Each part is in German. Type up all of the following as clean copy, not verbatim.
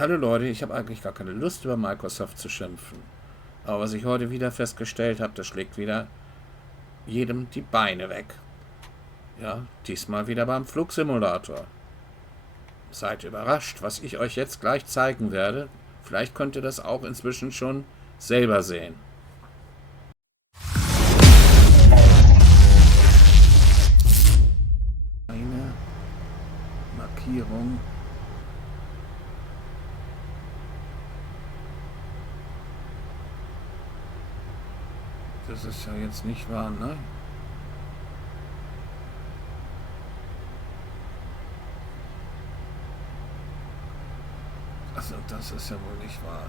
Hallo Leute, ich habe eigentlich gar keine Lust über Microsoft zu schimpfen. Aber was ich heute wieder festgestellt habe, das schlägt wieder jedem die Beine weg. Ja, diesmal wieder beim Flugsimulator. Seid überrascht, was ich euch jetzt gleich zeigen werde. Vielleicht könnt ihr das auch inzwischen schon selber sehen. Eine Markierung. Das ist ja jetzt nicht wahr, ne? Also das ist ja wohl nicht wahr.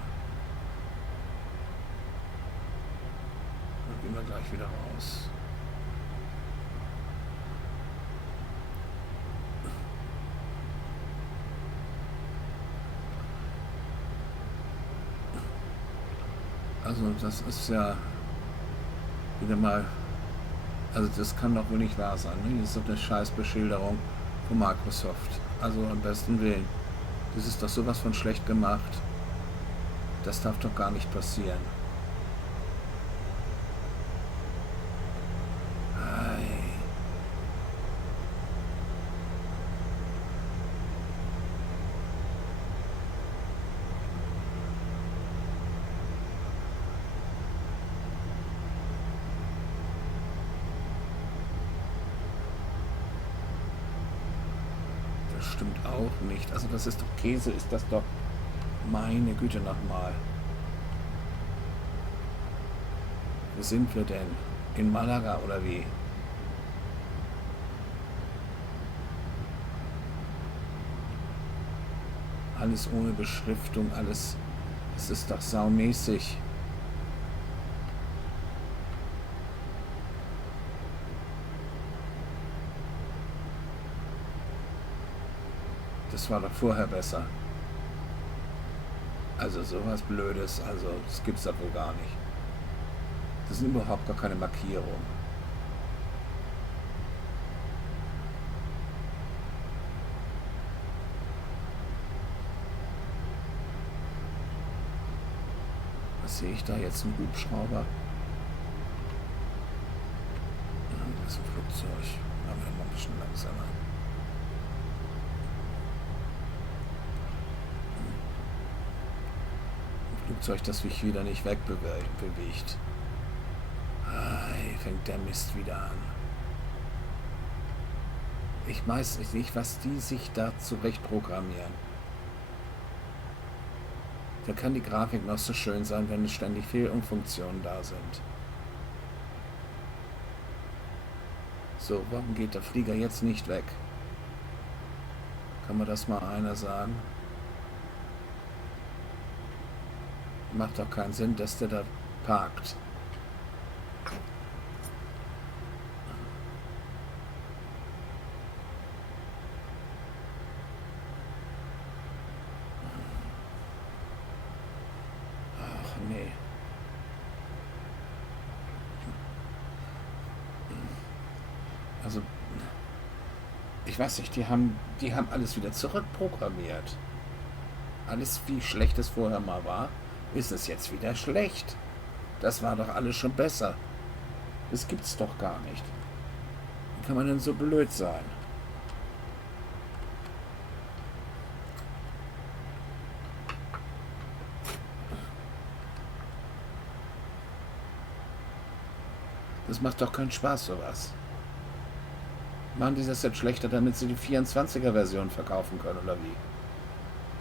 Dann gehen wir gleich wieder raus. Also das ist ja wieder mal, also das kann doch wohl nicht wahr sein. Ne? Hier ist doch eine Scheißbeschilderung von Microsoft. Also am besten Willen. Das ist doch sowas von schlecht gemacht. Das darf doch gar nicht passieren. Ei. Das stimmt auch nicht. Also das ist doch Käse, ist das doch. Meine Güte nochmal. Wo sind wir denn? In Malaga oder wie? Alles ohne Beschriftung, alles. Es ist doch saumäßig. Das war doch vorher besser. Also sowas Blödes, also das gibt's da wohl gar nicht. Das sind überhaupt gar keine Markierungen. Was sehe ich da jetzt? Ein Hubschrauber? Das ist ein Flugzeug. Machen wir mal ein bisschen langsamer. Ein Flugzeug, das sich wieder nicht wegbewegt. Ei, fängt der Mist wieder an. Ich weiß nicht, was die sich da zurecht programmieren. Da kann die Grafik noch so schön sein, wenn es ständig Fehlfunktionen da sind. So, warum geht der Flieger jetzt nicht weg? Kann mir das mal einer sagen? Macht doch keinen Sinn, dass der da parkt. Ach nee. Also, ich weiß nicht, die haben alles wieder zurückprogrammiert. Alles, wie schlecht es vorher mal war, ist es jetzt wieder schlecht. Das war doch alles schon besser. Das gibt's doch gar nicht. Wie kann man denn so blöd sein? Das macht doch keinen Spaß, sowas. Machen die das jetzt schlechter, damit sie die 24er-Version verkaufen können, oder wie?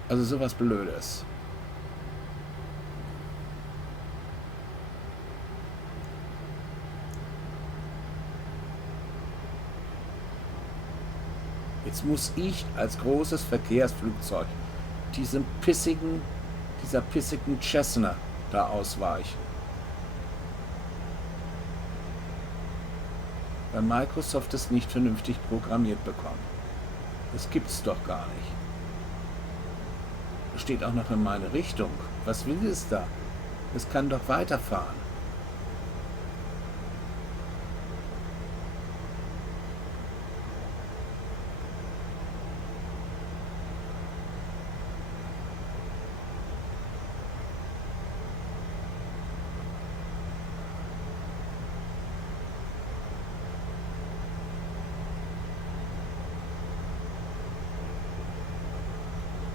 Also sowas Blödes. Jetzt muss ich als großes Verkehrsflugzeug dieser pissigen Cessna da ausweichen. Weil Microsoft es nicht vernünftig programmiert bekommt. Das gibt's doch gar nicht. Das steht auch noch in meine Richtung. Was will es da? Es kann doch weiterfahren.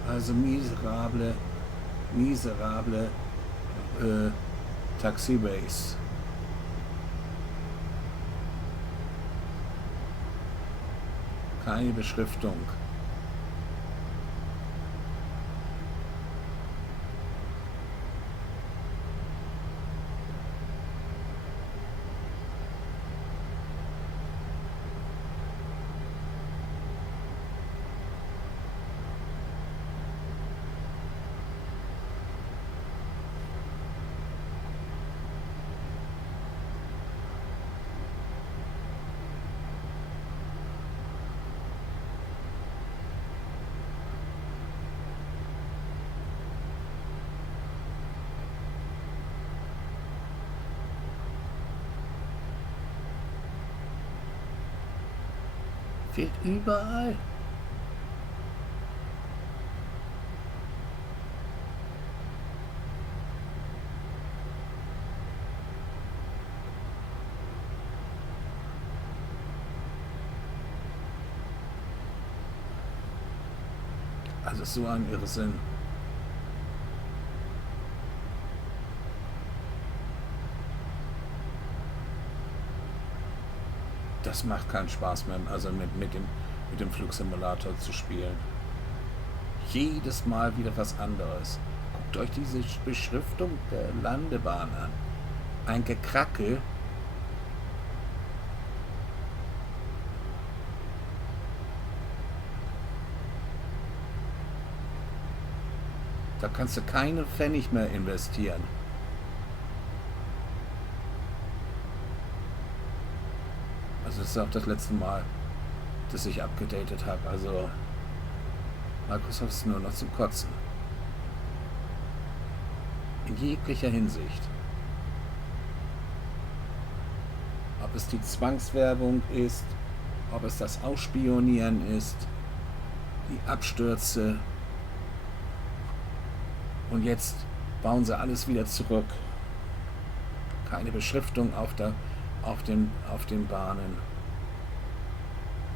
Also miserable Taxiways. Keine Beschriftung. Fehlt überall. Also so ein Irrsinn. Das macht keinen Spaß mehr, also mit dem Flugsimulator zu spielen. Jedes Mal wieder was anderes. Guckt euch diese Beschriftung der Landebahn an. Ein Gekrackel. Da kannst du keine Pfennig mehr investieren. Also das ist auch das letzte Mal, dass ich abgedatet habe. Also Microsoft ist nur noch zum Kotzen. In jeglicher Hinsicht. Ob es die Zwangswerbung ist, ob es das Ausspionieren ist, die Abstürze. Und jetzt bauen sie alles wieder zurück. Keine Beschriftung auf den Bahnen.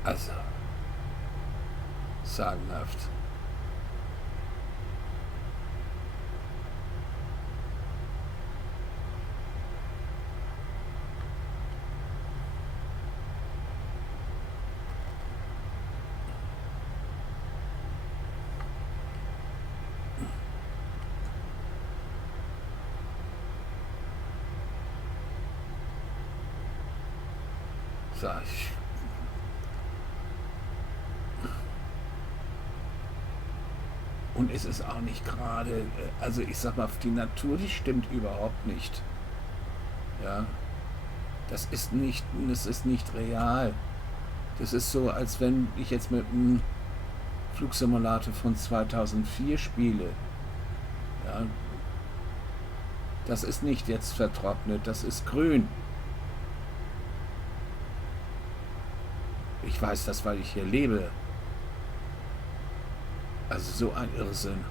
Also, sagenhaft. Sag ich. Und es ist auch nicht gerade, also ich sag mal, die Natur, die stimmt überhaupt nicht. Ja, das ist nicht real. Das ist so, als wenn ich jetzt mit einem Flugsimulator von 2004 spiele. Ja, das ist nicht jetzt vertrocknet, das ist grün. Ich weiß das, weil ich hier lebe. Also so ein Irrsinn.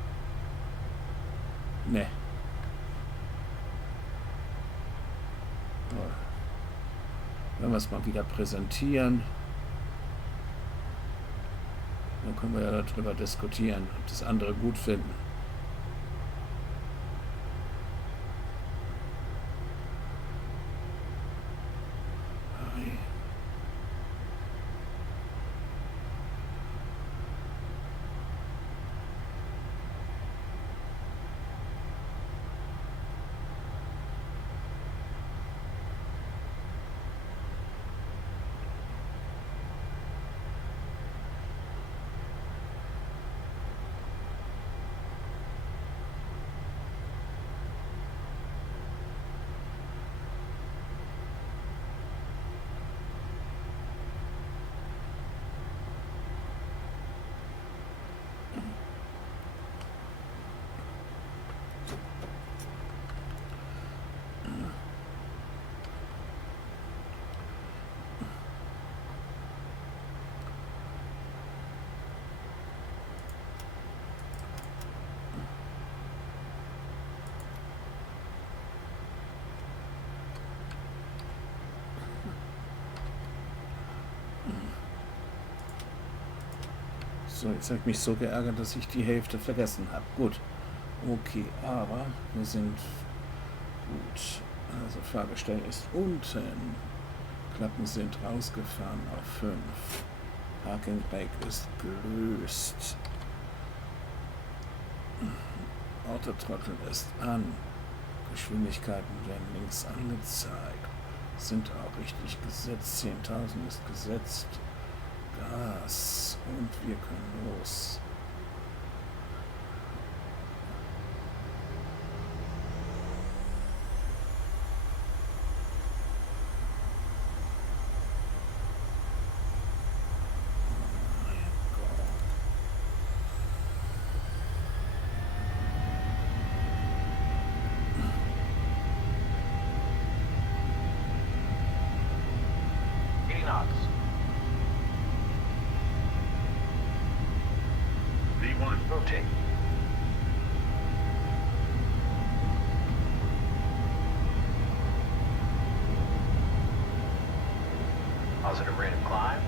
Ne. Wenn wir es mal wieder präsentieren, dann können wir ja darüber diskutieren, ob das andere gut finden. So, jetzt habe ich mich so geärgert, dass ich die Hälfte vergessen habe. Gut. Okay, aber wir sind gut. Also Fahrgestell ist unten. Klappen sind rausgefahren auf 5. Parking Brake ist gelöst. Autotrottel ist an. Geschwindigkeiten werden links angezeigt. Sind auch richtig gesetzt. 10.000 ist gesetzt. Gas. Und wir können los. Rotate. Positive rate of climb.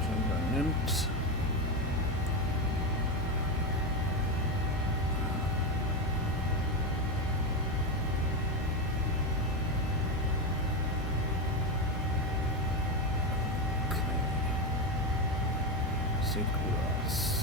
Übernimmt. Okay. Sieht gut aus.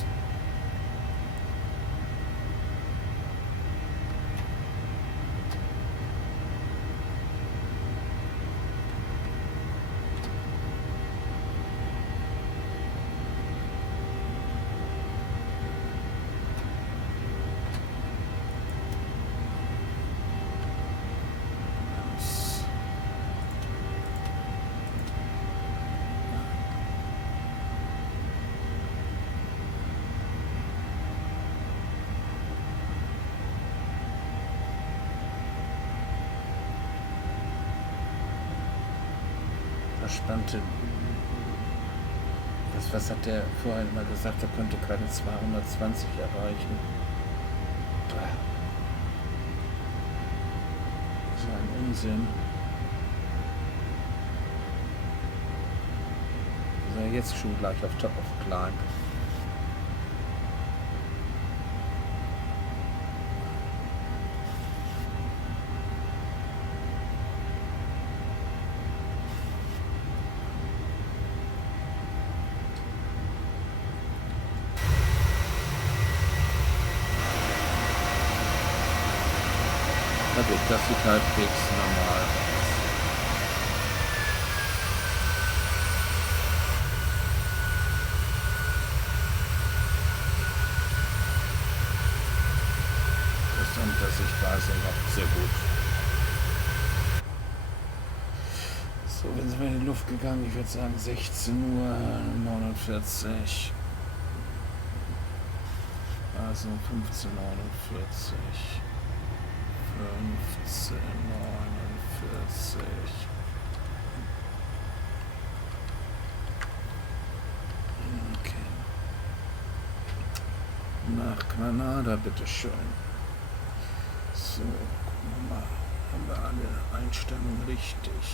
Verstanden. Was hat der vorhin mal gesagt? Er konnte keine 220 erreichen. So ein Unsinn. Ist er jetzt schon gleich auf Top of Climb? Na gut, das sieht halbwegs normal aus. Das ist unter Sichtweise noch sehr gut. So, wenn sind wir in die Luft gegangen, ich würde sagen 16:49 Uhr. Also 15:49. 15:49. Okay. Nach Granada, bitteschön. So, gucken wir mal. Haben wir alle Einstellungen richtig?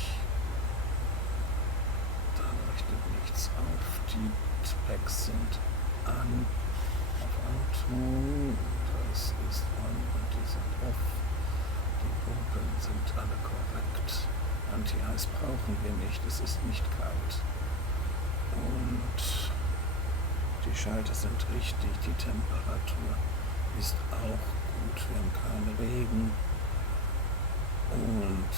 Da leuchtet nichts auf. Die Specs sind an. Auf Auto. Das ist an und die sind off. Die Pumpen sind alle korrekt. Anti-Eis brauchen wir nicht, es ist nicht kalt. Und die Schalter sind richtig, die Temperatur ist auch gut. Wir haben keinen Regen. Und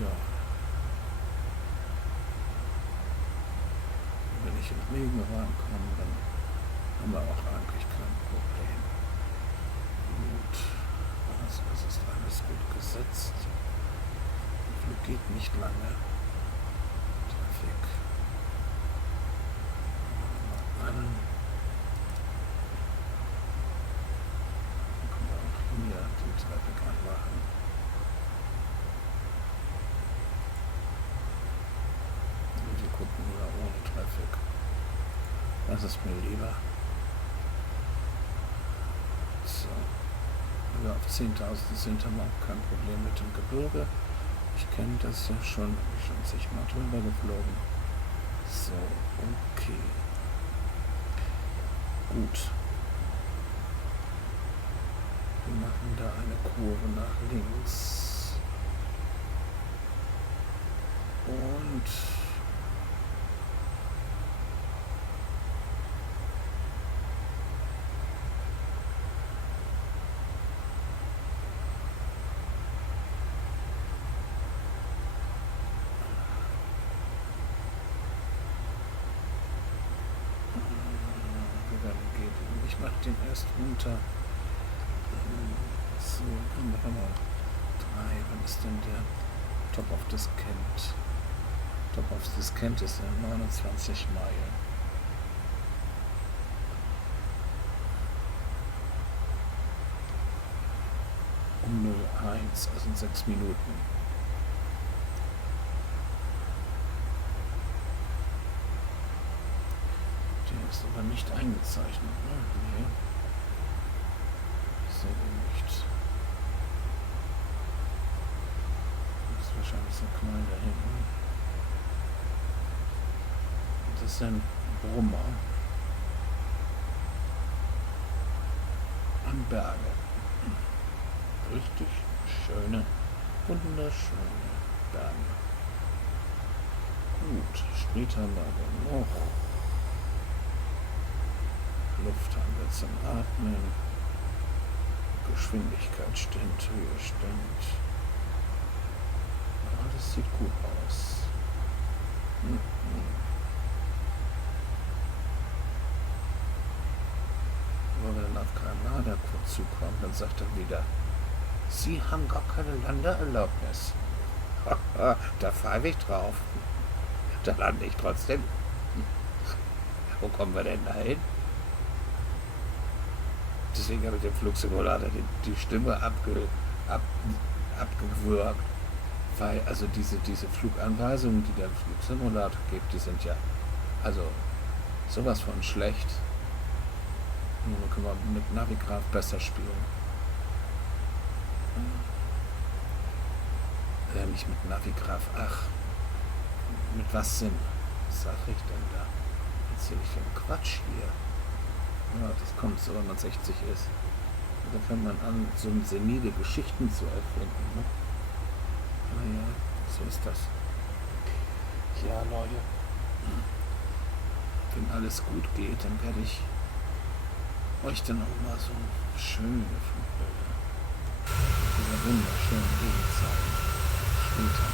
ja, wenn ich im Regen reinkomme, dann haben wir auch eigentlich kein Problem. Gut, also es ist alles gut gesetzt. Flug geht nicht lange. Traffic. An. Dann können wir auch hier den Traffic anmachen. Und wir gucken lieber ohne Traffic. Das ist mir lieber. So. Wenn wir auf 10.000 sind, haben wir auch kein Problem mit dem Gebirge. Ich kenne das ja schon, bin ich schon zigmal drüber geflogen. So, okay. Gut. Wir machen da eine Kurve nach links. Und ich mache den erst runter. So, haben wir mal 3. Wann ist denn der Top of Descent? Top of Descent ist in 29 Meilen. Um 01, also in 6 Minuten. Der ist aber nicht eingezeichnet, ne? Nee. Ich sehe den nicht. Das ist wahrscheinlich so klein da hinten. Das ist ein Brummer. Am Berge. Richtig schöne, wunderschöne Berge. Gut, Sprit haben wir aber noch. Luft haben wir zum Atmen. Geschwindigkeit stimmt, Höhe stimmt. Ja, das sieht gut aus. Wenn wir dann auf Granada kurz zukommen, dann sagt er wieder, Sie haben gar keine Landeerlaubnis. Da fahre ich drauf. Da lande ich trotzdem. Wo kommen wir denn da hin? Deswegen habe ich dem Flugsimulator die Stimme abgewürgt. Weil also diese Fluganweisungen, die der Flugsimulator gibt, die sind ja also sowas von schlecht. Nun können wir mit Navigraph besser spielen. Nicht mit Navigraph, ach, mit was denn? Was sag ich denn da? Erzähle ich den Quatsch hier? Ja, das kommt so, wenn man 60 ist. Und dann fängt man an, so senile Geschichten zu erfinden. Ne? Naja, so ist das. Ja, Leute, wenn alles gut geht, dann werde ich euch dann auch mal so schöne Flugbilder dieser wunderschönen Gegend zeigen. Später.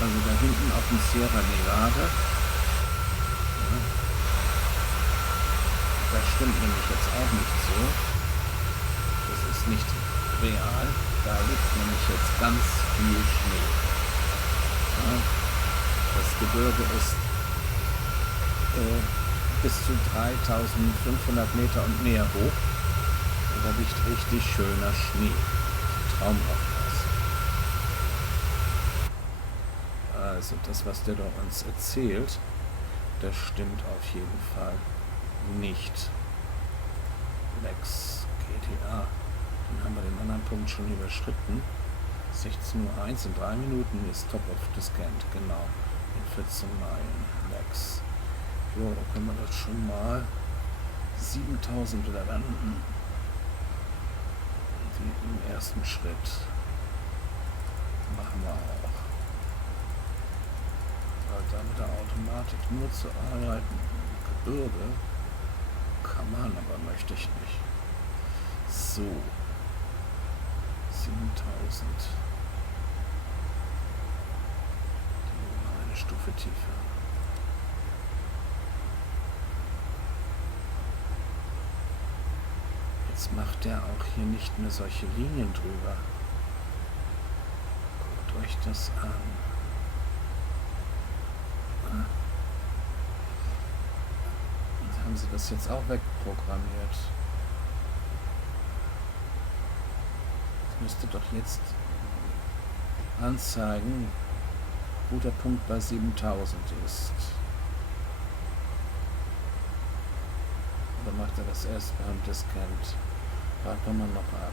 Also da hinten auf dem Sierra Nevada, ja, das stimmt nämlich jetzt auch nicht so. Das ist nicht real. Da liegt nämlich jetzt ganz viel Schnee. Ja, das Gebirge ist bis zu 3.500 Meter und mehr hoch. Und da liegt richtig schöner Schnee. Traumhaft aus. Also das, was der da uns erzählt, das stimmt auf jeden Fall nicht. Lex GTA. Dann haben wir den anderen Punkt schon überschritten. 16:01 Uhr in 3 Minuten ist Top of Descent, genau. In 14 Meilen. Lex. Jo, da können wir das schon mal 7.000 wieder landen. Im ersten Schritt machen wir auch. Weil da mit der Automatik nur zu arbeiten, Gebirge, kann man, aber möchte ich nicht. So. 7.000. Die mal eine Stufe tiefer. Jetzt Jetzt macht er auch hier nicht mehr solche Linien drüber. Guckt euch das an. Haben sie das jetzt auch wegprogrammiert? Das müsste doch jetzt anzeigen, wo der Punkt bei 7000 ist. Oder macht er das erst beim Diskant? Warten wir mal noch ab.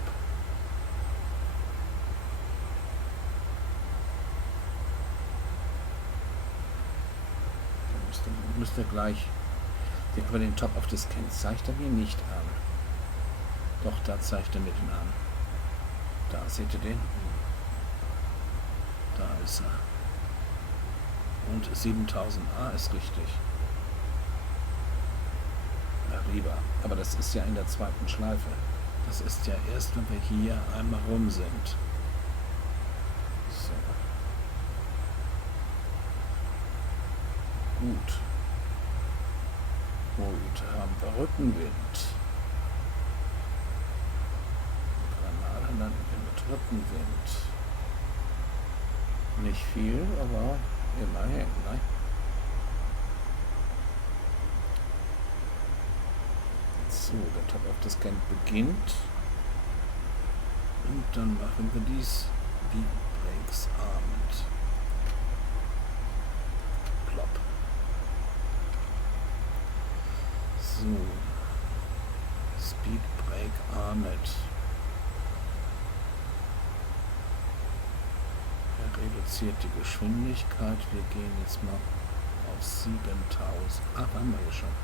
Da müsste gleich. Aber den Top of Diskant zeigt er mir nicht an. Doch, da zeigt er mir den an. Da, seht ihr den? Da ist er. Und 7000A ist richtig. Arriba. Aber das ist ja in der zweiten Schleife. Das ist ja erst, wenn wir hier einmal rum sind. So. Gut. Gut, haben wir Rückenwind. Granada landen wir mit Rückenwind. Nicht viel, aber immerhin, ne? So, der Top of Diskant beginnt. Und dann machen wir dies Speed Brakes Armed. Plopp. So. Speed Brake Armed. Er reduziert die Geschwindigkeit. Wir gehen jetzt mal auf 7000. Ach, haben wir hier schon.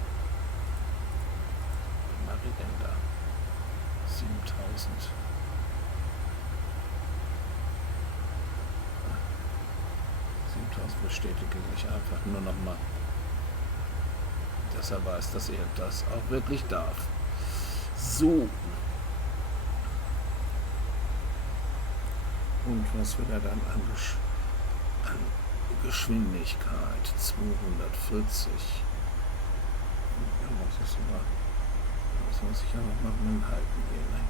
Was mache ich denn da? 7000. Bestätige ich einfach nur noch mal, dass er weiß, dass er das auch wirklich darf. So. Und was will er dann an Geschwindigkeit? 240. Ja, das muss ich ja noch mal halten hier. Ne?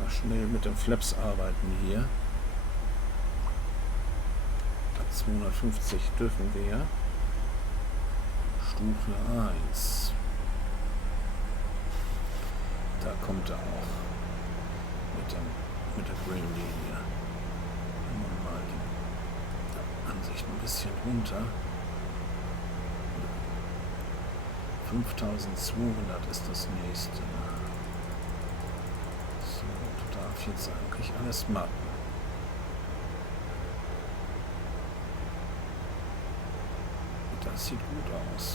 Mal schnell mit den Flaps arbeiten hier. 250 dürfen wir ja. Stufe 1. Da kommt er auch mit der Green Linie. Mal die Ansicht ein bisschen runter. 5200 ist das nächste. So, du darfst jetzt eigentlich alles machen. Das sieht gut aus.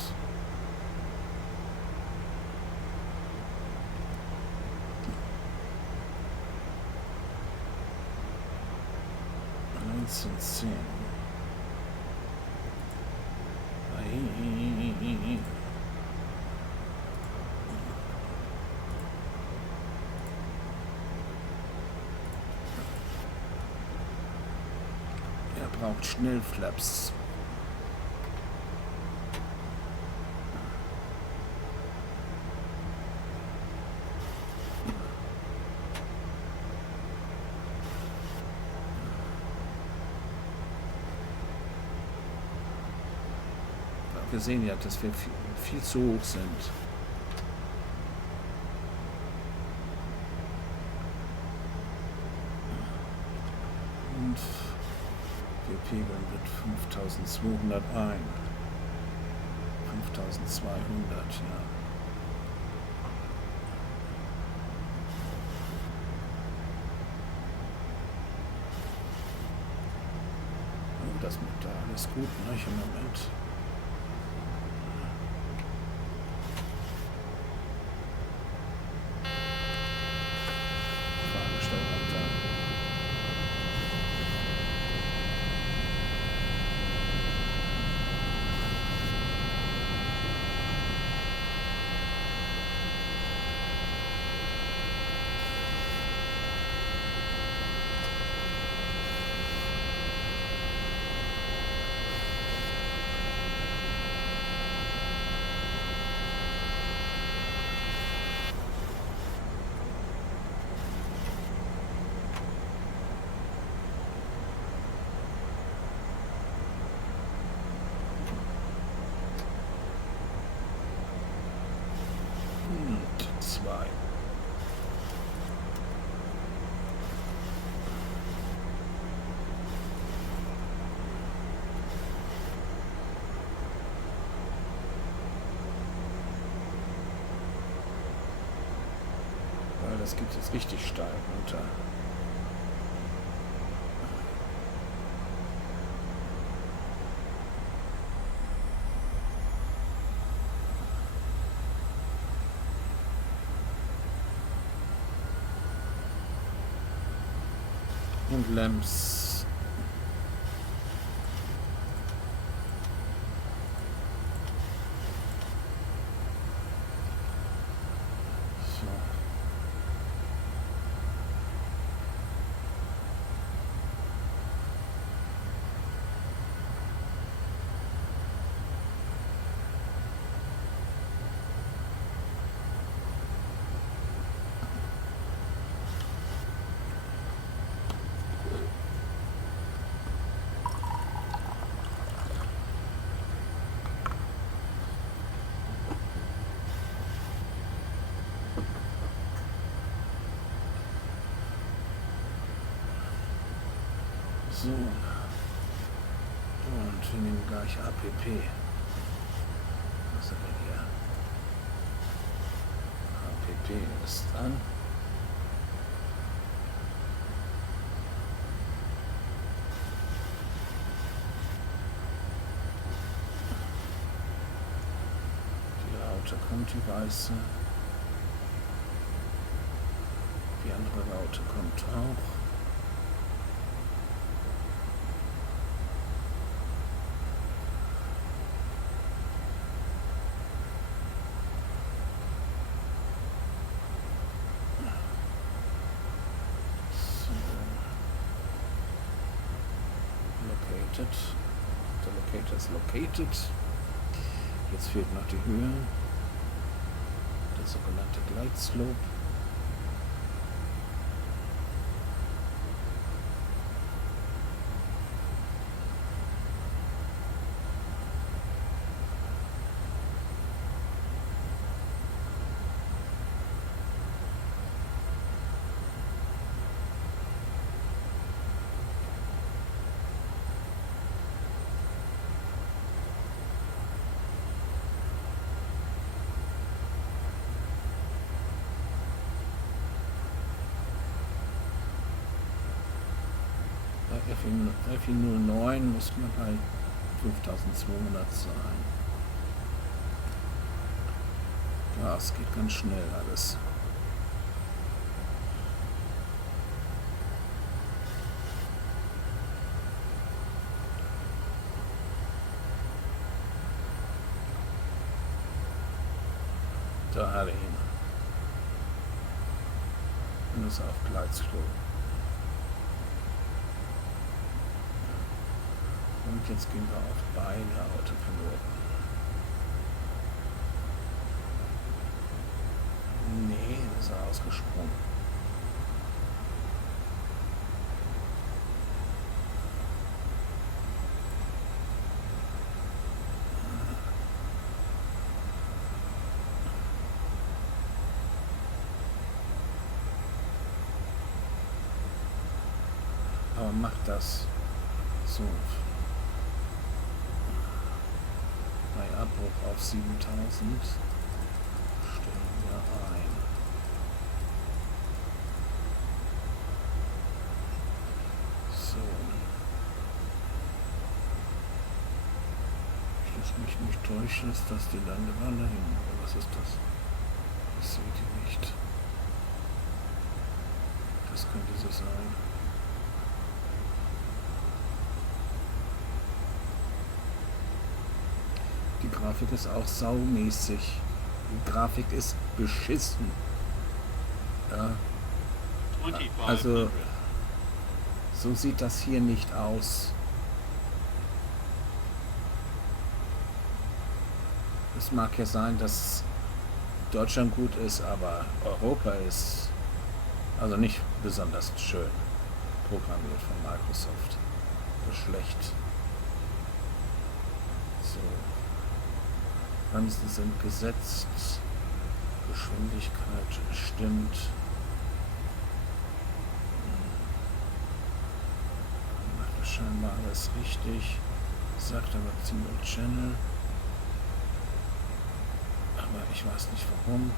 $19,10. Er braucht Schnellflaps. Wir sehen ja, dass wir viel zu hoch sind. Und wir pegeln mit 5200 ein. 5200, ja. Oh, das macht da alles gut, ne? Im Moment. das geht jetzt richtig steil runter. Und Lamps. So. So. Und wir nehmen gleich APP. Was ist denn hier? APP ist an. Die Raute kommt, die weiße. Die andere Raute kommt auch. Der Locator ist located. Jetzt fehlt noch die Höhe. Der sogenannte Glide Slope. FI 09 muss man halt 5200 sein. Ja, es geht ganz schnell alles. Da hat er ihn. Und ist auf Gleitsklo. Und jetzt gehen wir auf beide Autopiloten. Nee, das ist er ausgesprungen. Aber macht das so. Bei Abbruch auf 7000 stellen wir ein. So. Lass mich nicht täuschen, ist das die Landebahn da hinten? Oder was ist das? Das seht ihr nicht. Das könnte so sein. Die Grafik ist auch saumäßig. Die Grafik ist beschissen. Ja. Also, so sieht das hier nicht aus. Es mag ja sein, dass Deutschland gut ist, aber Europa ist also nicht besonders schön programmiert von Microsoft. So schlecht. So. Bremsen sind gesetzt. Geschwindigkeit stimmt. Macht scheinbar alles richtig. Sagt aber Single Channel. Aber ich weiß nicht warum.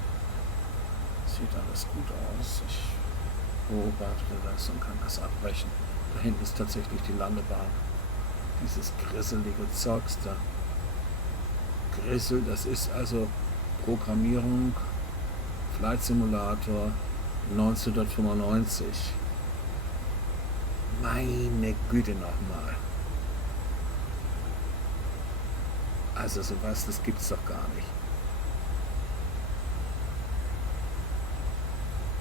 Sieht alles gut aus. Ich beobachte das und kann das abbrechen. Da hinten ist tatsächlich die Landebahn. Dieses grisselige Zeugs da. Grissel, das ist also Programmierung, Flight Simulator 1995. Meine Güte nochmal. Also sowas, das gibt's doch gar nicht.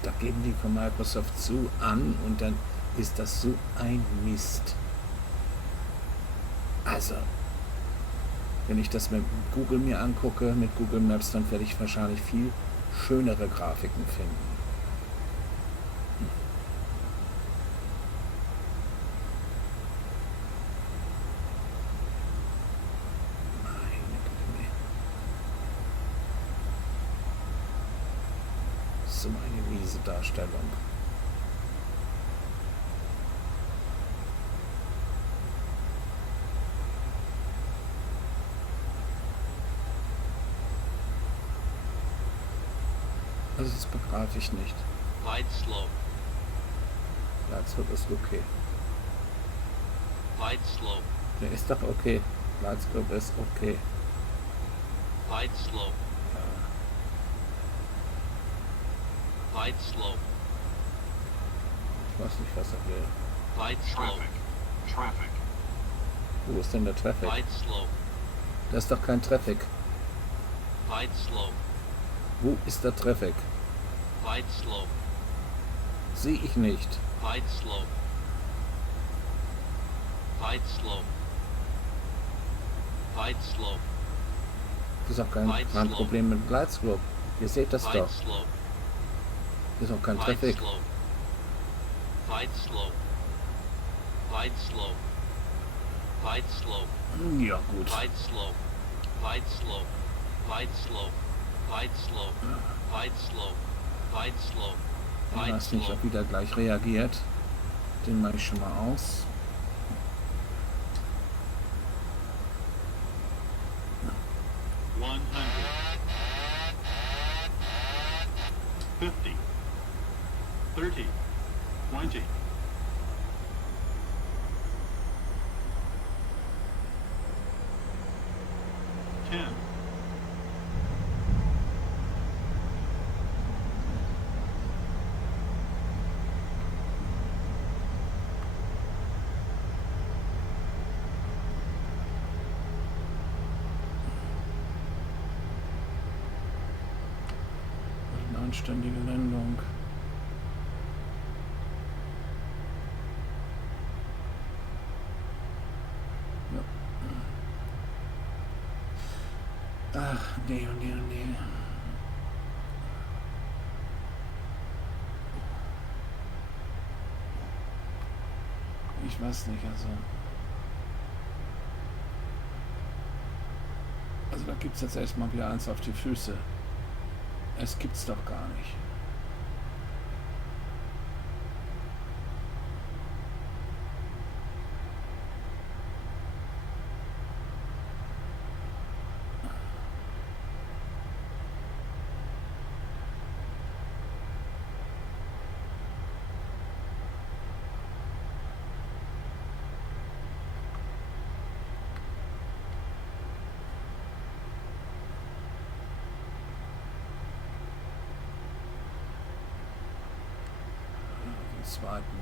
Da geben die von Microsoft so an und dann ist das so ein Mist. Also, wenn ich das mit Google mir angucke, mit Google Maps, dann werde ich wahrscheinlich viel schönere Grafiken finden. Meine Güte. So eine miese Darstellung. Also das begreife ich nicht. Glide slope. Lightscope ist okay. Glide slope. Der ist doch okay. Lightscope ist okay. Glide slope. Glide slope. Ich weiß nicht, was er will. Glide slope. Traffic. Wo ist denn der Traffic? Glide slope. Da ist doch kein Traffic. Glide slope. Wo ist der Traffic? Glide slope. Sehe ich nicht. Glide slope. Glide slope. Glide slope. Das ist auch kein Problem mit Glidescope. Ihr seht das Glide doch. slope. Das ist auch kein Glide Traffic. slope. Glide slope. Glide slope. Glide slope. Ja gut. Glide slope. Glide slope. Glide slope. Glide slope. Glide slope. Glide slope. Ich Glide weiß nicht, slope. ob wieder gleich reagiert. Den mache ich schon mal aus. $100. $50. $30. $20. $10. Eine anständige Landung. Ja. Ach, nee, nee, nee. Ich weiß nicht, also da gibt es jetzt erstmal wieder eins auf die Füße. Es gibt's doch gar nicht. Zweiten.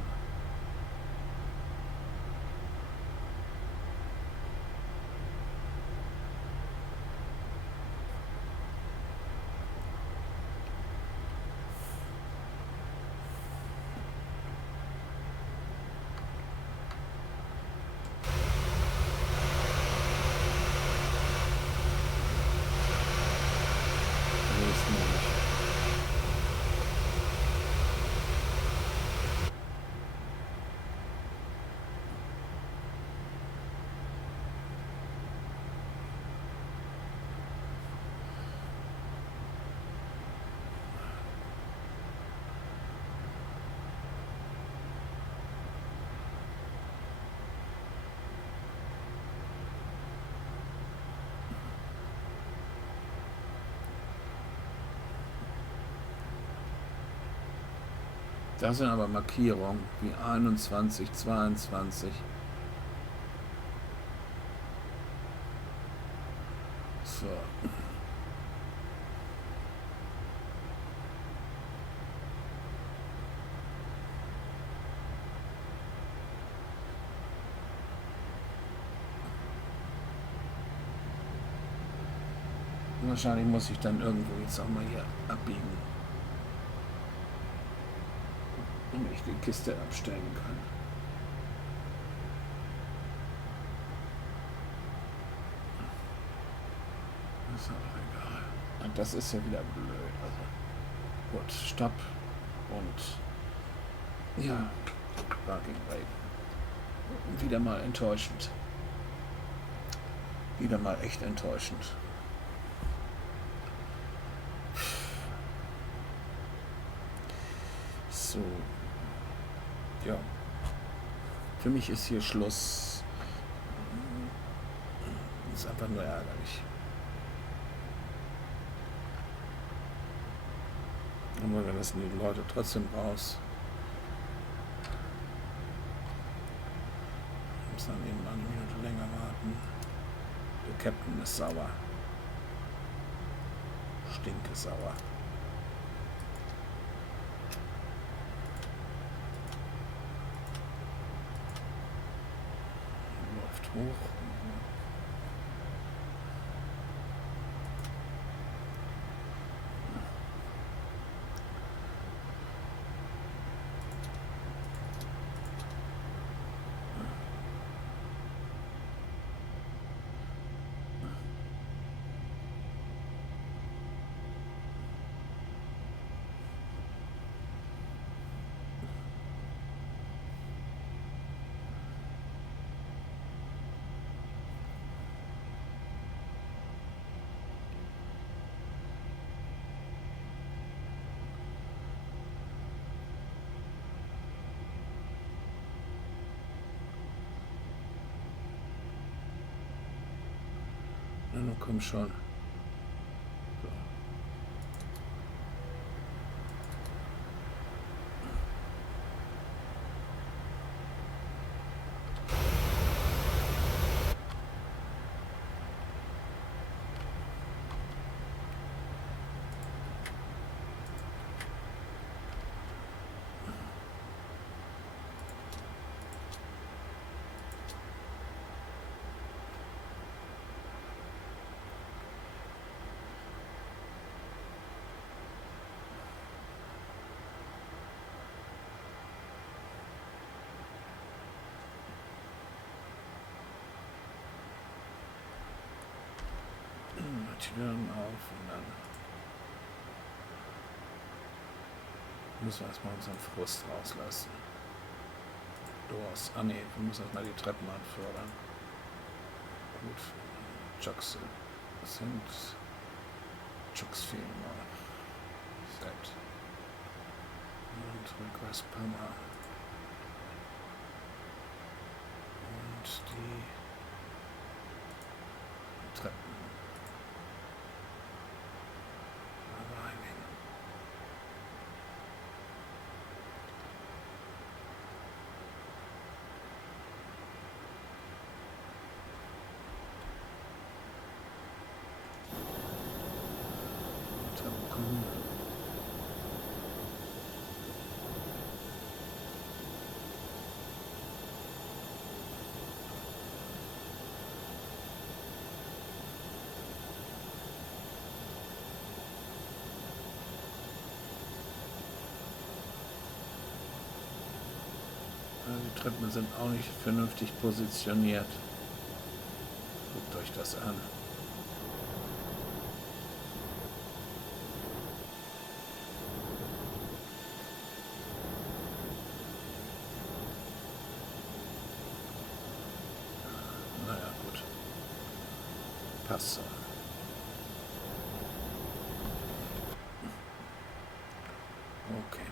Nächsten nicht. Da sind aber Markierungen wie 21, 22. So. Wahrscheinlich muss ich dann irgendwo jetzt auch mal hier abbiegen, damit ich die Kiste abstellen kann. Ist auch egal. Und das ist ja wieder blöd. Also gut, Stopp und ja, Parking Brake. Wieder mal enttäuschend. Wieder mal echt enttäuschend. So. Ja. Für mich ist hier Schluss. Ist einfach nur ärgerlich. Aber wir lassen die Leute trotzdem raus. Wir müssen dann eben eine Minute länger warten. Der Captain ist sauer. Stinke sauer. Läuft hoch. Na, nun komm schon. So. Türen auf und dann müssen wir erstmal unseren Frust rauslassen. Doors. Ah ne, wir müssen erstmal die Treppen anfordern. Gut. Chucks sind. Chucks fehlen noch. Set. Und Request Palmer. Und die Treppen. Die Treppen sind auch nicht vernünftig positioniert. Guckt euch das an. Naja, gut. Passt so. Okay.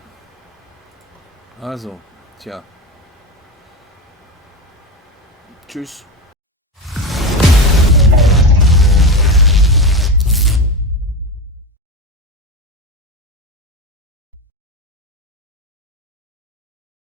Also, tja. Tschüss.